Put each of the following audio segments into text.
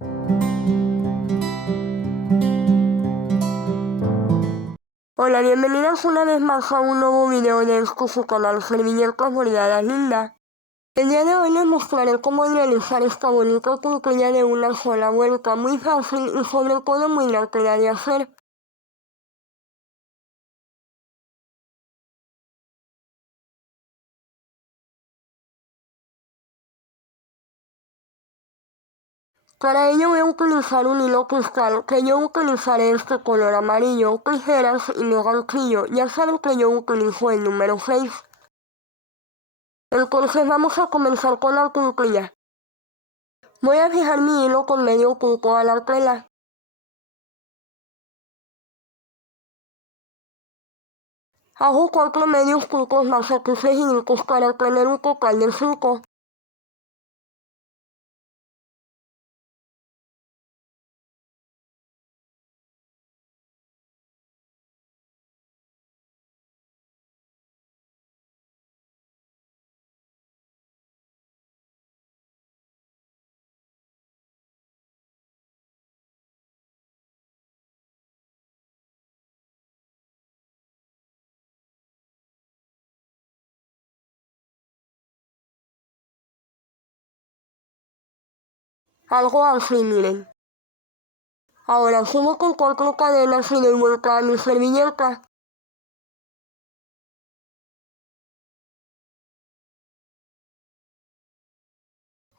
Hola, bienvenidos una vez más a un nuevo video de su canal Servilleta Bordadas Linda. El día de hoy les mostraré cómo realizar esta bonita cuclilla de una sola vuelta, muy fácil y sobre todo muy rápida de hacer. Para ello voy a utilizar un hilo cristal, que yo utilizaré este color amarillo, tijeras y mi ganchillo. Ya saben que yo utilizo el número 6. Entonces vamos a comenzar con la cuclilla. Voy a fijar mi hilo con medio punto a la tela. Hago 4 medios puntos más aquí seguiditos para tener un total de 5. Algo así, miren. Ahora subo con 4 cadenas y doy vuelta a mi servilleta.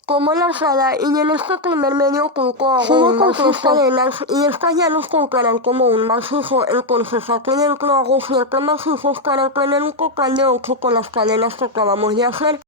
Como lazada y en este primer medio punto hago un con 3 cadenas y estas ya nos contarán como un macizo. Entonces aquí dentro hago 7 macizos para tener un total de 8 con las cadenas que acabamos de hacer.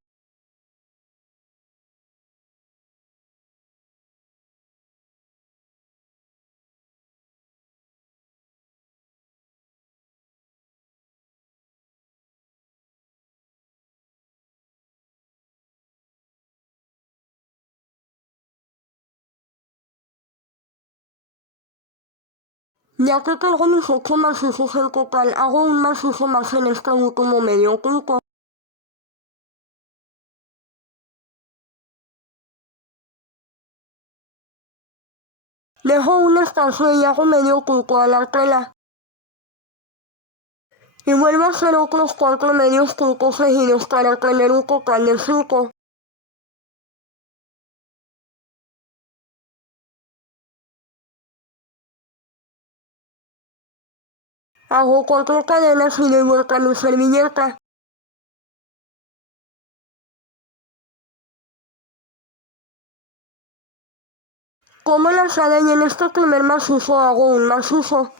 Ya que tengo mis 8 macizos en total, hago un macizo más en este último medio punto. Dejo un espacio y hago medio punto a la tela. Y vuelvo a hacer otros 4 medios puntos seguidos para tener un total de 5. Hago 4 cadenas y doy vuelta a mi servilleta. Como lazada y en este primer macizo hago un macizo.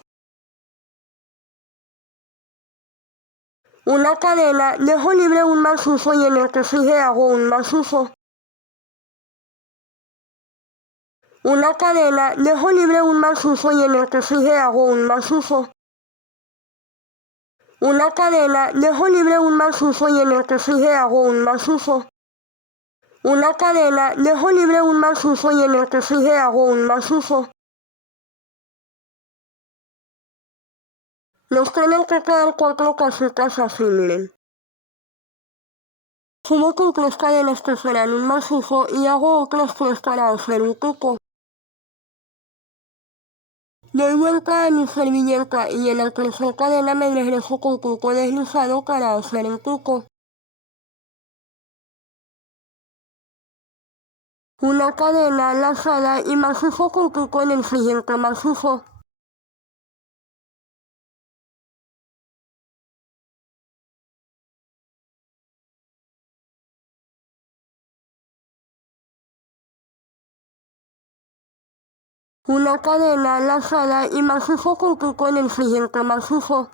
Una cadena, dejo libre un macizo y en el que sigue hago un macizo. Una cadena, dejo libre un macizo y en el que sigue hago un macizo. Una cadena, dejo libre un macizo y en el que sigue hago un macizo. Una cadena, dejo libre un macizo y en el que sigue hago un macizo. Nos tienen que quedar 4 casitas así, miren. Subo con 3 cadenas que serán un macizo y hago otras 3 para hacer un tuco. Doy vuelta a mi servilleta y en la tercera cadena me regreso con tuco deslizado para hacer el tuco. Una cadena lazada y macizo con tuco en el siguiente macizo. Una cadena lazada y macizo con tuco en el siguiente macizo.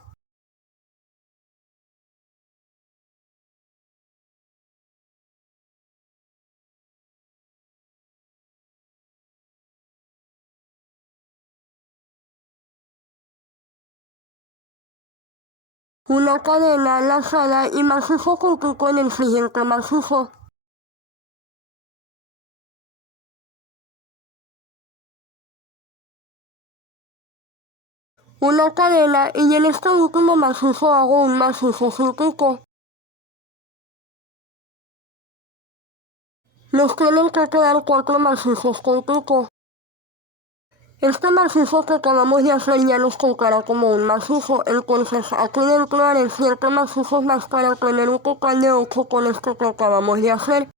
Una cadena lazada y macizo con tuco en el siguiente macizo. Una cadena y en este último macizo hago un macizo sin tuco. Nos tienen que quedar 4 macizos con tuco. Este macizo que acabamos de hacer ya nos tocará como un macizo, entonces aquí dentro haré 7 macizos más para tener un total de 8 con esto que acabamos de hacer.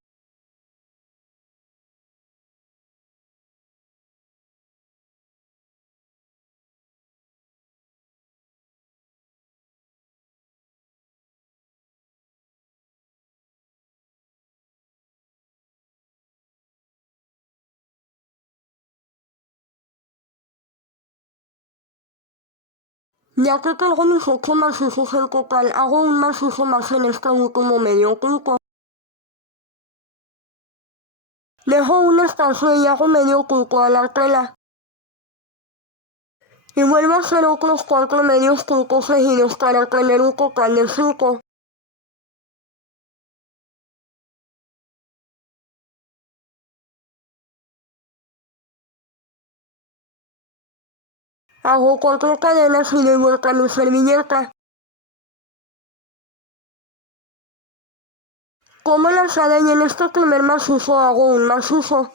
Ya que tengo mis 8 macizos en total, hago un macizo más en este último medio pico. Dejo un espacio y hago medio pico a la tela. Y vuelvo a hacer otros 4 medios picos seguidos para tener un total de 5. Hago 4 cadenas y doy vuelta a mi servilleta. Como lazada y en este primer macizo hago un macizo.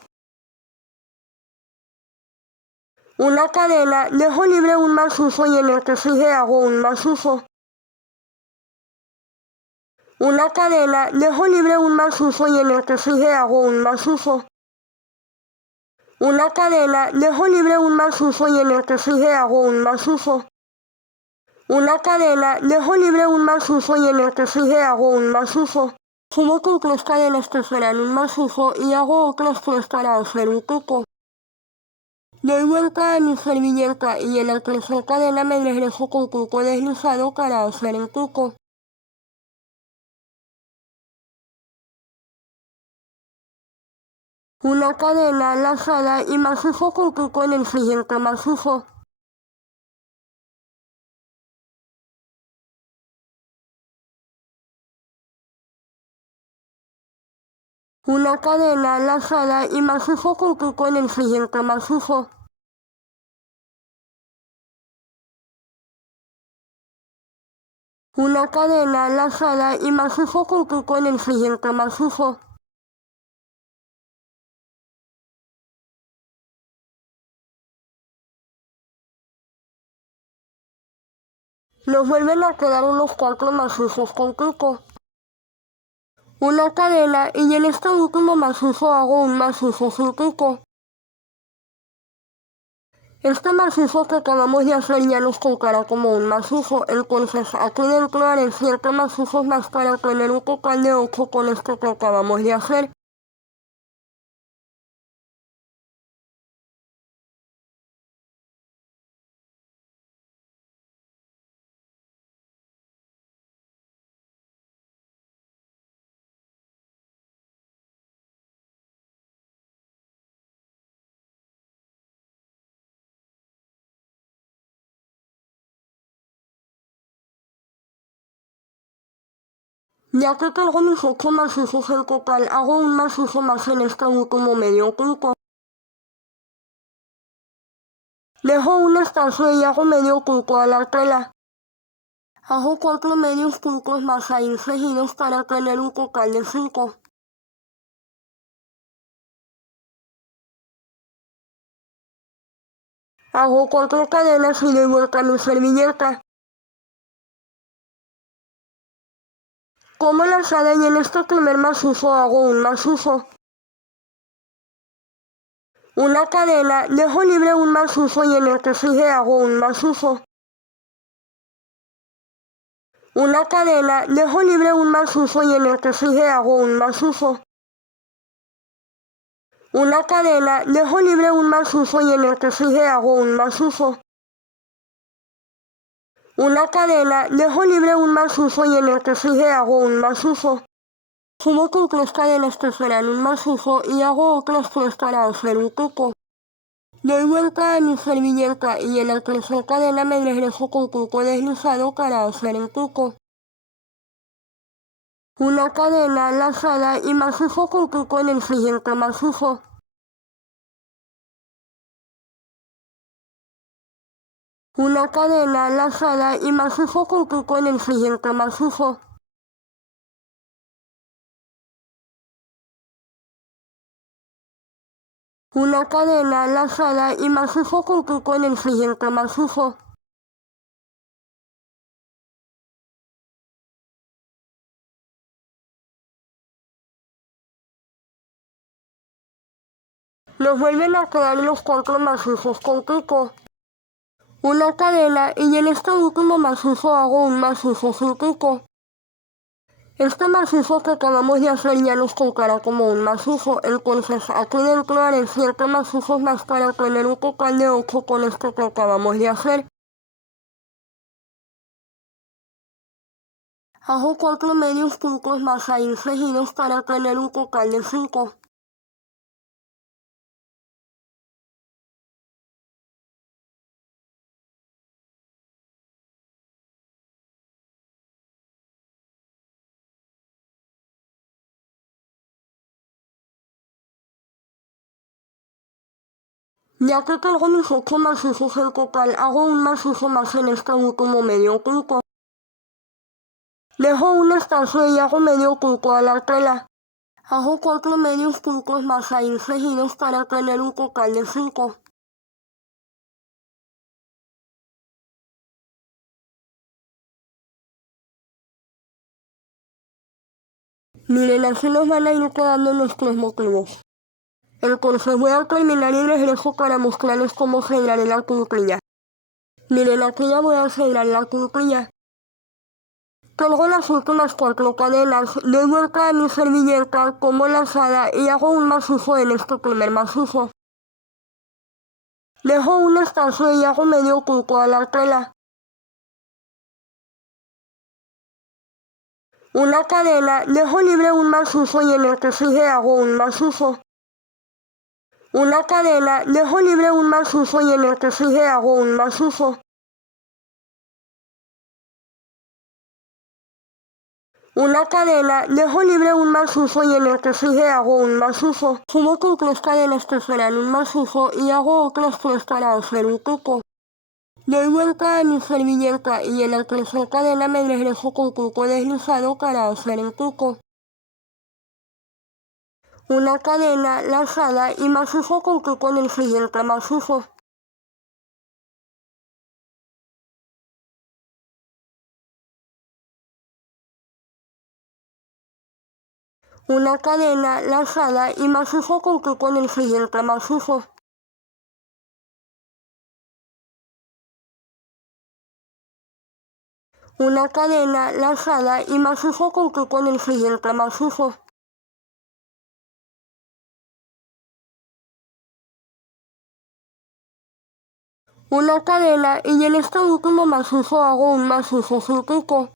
Una cadena, dejo libre un macizo y en el que sigue hago un macizo. Una cadena, dejo libre un macizo y en el que sigue hago un macizo. Una cadena, dejo libre un macizo y en el que sigue hago un macizo. Una cadena, dejo libre un macizo y en el que sigue hago un macizo. Sumo con 3 cadenas que serán un macizo y hago otras 3 para hacer un pico. Doy vuelta a mi servilleta y en la tercera cadena me regreso con pico deslizado para hacer el pico. Una cadena lazada y macizo con pico en el siguiente macizo. Una cadena lazada y macizo con pico en el siguiente macizo. Una cadena lazada y macizo con pico en el siguiente macizo. Nos vuelven a quedar unos 4 macizos con pico. Una cadena y en este último macizo hago un macizo sin pico. Este macizo que acabamos de hacer ya nos tocará como un macizo, entonces aquí dentro haré 7 macizos más para tener un total de 8 con esto que acabamos de hacer. Ya que tengo mis 8 macizos en total, hago un macizo más en este último medio pico. Dejo un espacio y hago medio pico a la tela. Hago 4 medios picos más ahí seguidos para tener un total de 5. Hago 4 cadenas y doy vuelta a mi servilleta. Como lazada y en este primer macizo hago un macizo. Una cadena, dejo libre un macizo y en el que sigue hago un macizo. Una cadena, dejo libre un macizo y en el que sigue hago un macizo. Una cadena, dejo libre un macizo y en el que sigue hago un macizo. Una cadena, dejo libre un macizo y en el que sigue hago un macizo. Sumo con 3 cadenas que serán un macizo y hago otras 3 para hacer un pico. Doy vuelta a mi servilleta y en la tercera cadena me regreso con pico deslizado para hacer el pico. Una cadena lazada y macizo con pico en el siguiente macizo. Una cadena lazada y macizo con pico en el siguiente macizo. Una cadena lazada y macizo con cuco en el siguiente macizo. Nos vuelven a quedar los 4 macizos con cuco. Una cadena y en este último macizo hago un macizo sin cuco. Este macizo que acabamos de hacer ya nos tocará como un macizo, entonces aquí dentro haré 7 macizos más para tener un total de 8 con esto que acabamos de hacer. Hago 4 medios cucos más ahí seguidos para tener un total de 5. Ya que tengo mis 8 macizos en total, hago un macizo más en este último medio cuco. Dejo un espacio y hago medio cuco a la tela. Hago 4 medios cucos más ahí seguidos para tener un total de 5. Miren, así nos van a ir quedando nuestros motivos. Entonces voy a terminar y regreso para mostrarles cómo sellar la cuclilla. Miren, aquí ya voy a sellar la cuclilla. Tengo las últimas 4 cadenas, doy vuelta a mi servilleta, como lazada y hago un macizo en este primer macizo. Dejo un espacio y hago medio cuco a la tela. Una cadena, dejo libre un macizo y en el que sigue hago un macizo. Una cadena, dejo libre un macizo y en el que sigue hago un macizo. Una cadena, dejo libre un macizo y en el que sigue hago un macizo. Sumo con 3 cadenas que serán un macizo y hago otras 3 para hacer un cuco. Doy vuelta a mi servilleta y en la tercera cadena me regreso con cuco deslizado para hacer el cuco. Una cadena lazada y macizo con cuco en el siguiente macizo. Una cadena lazada y macizo con cuco en el siguiente macizo. Una cadena lazada y macizo con cuco en el siguiente macizo. Una cadena y en este último macizo hago un macizo sin cuco.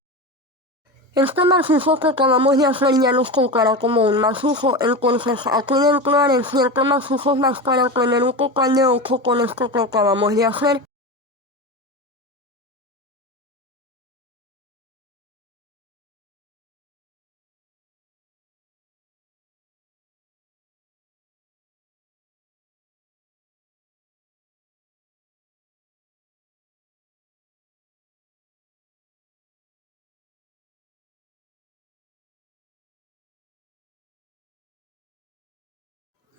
Este macizo que acabamos de hacer ya nos tocará como un macizo, entonces aquí dentro haré 7 macizos más para tener un total de 8 con esto que acabamos de hacer.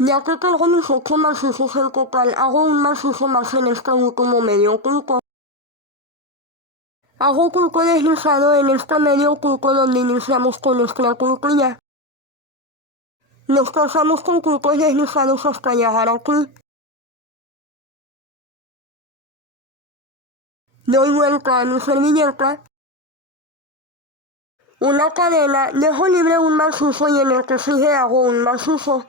Ya que tengo mis 8 macizos en total, hago un macizo más en este último medio cuco. Hago cuco deslizado en este medio cuco donde iniciamos con nuestra cuclilla. Nos pasamos con cucos deslizados hasta llegar aquí. Doy vuelta a mi servilleta. Una cadena, dejo libre un macizo y en el que sigue hago un macizo.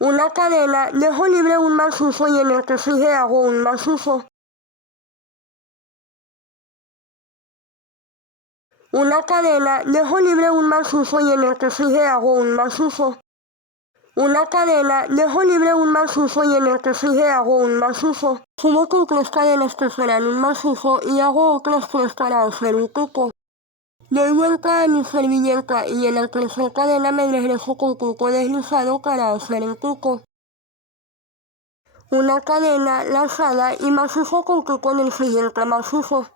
Una cadena, dejo libre un macizo y en el que sigue hago un macizo. Una cadena, dejo libre un macizo y en el que sigue hago un macizo. Una cadena, dejo libre un macizo y en el que sigue hago un macizo. Sumo con 3 cadenas que serán un macizo y hago otras 3 para hacer un cuco. Doy vuelta a mi servilleta y en la tercera cadena me regreso con cuco deslizado para hacer el cuco. Una cadena lazada y macizo con cuco en el siguiente macizo.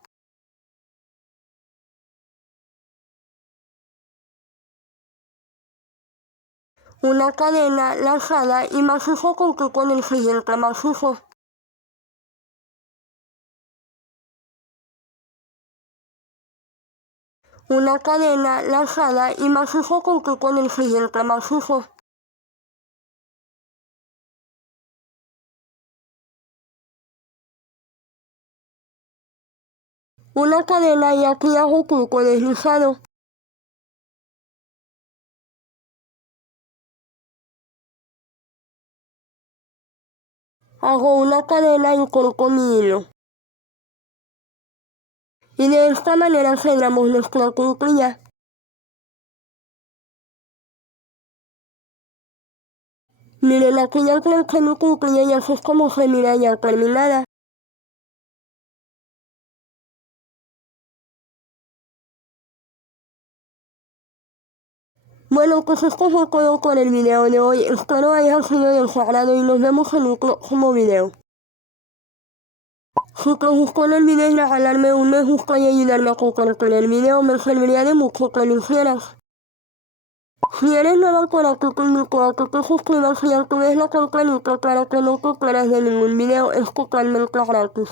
Una cadena lanzada y macizo con el siguiente macizo. Una cadena lanzada y macizo con el siguiente macizo. Una cadena y aquí hago cuco deslizado. Hago una cadena y coloco mi hilo. Y de esta manera cerramos nuestra cuclilla. Miren, aquí ya planché mi cuclilla y así es como se mira ya terminada. Bueno, pues esto fue todo con el video de hoy. Espero haya sido de su agrado y nos vemos en un próximo video. Si te gustó el video y regalarme un me gusta y ayudarme a compartir el video, me serviría de mucho que lo hicieras. Si eres nueva por aquí, te invito a que te suscribas y actives la campanita para que no te pierdas de ningún video, es totalmente gratis.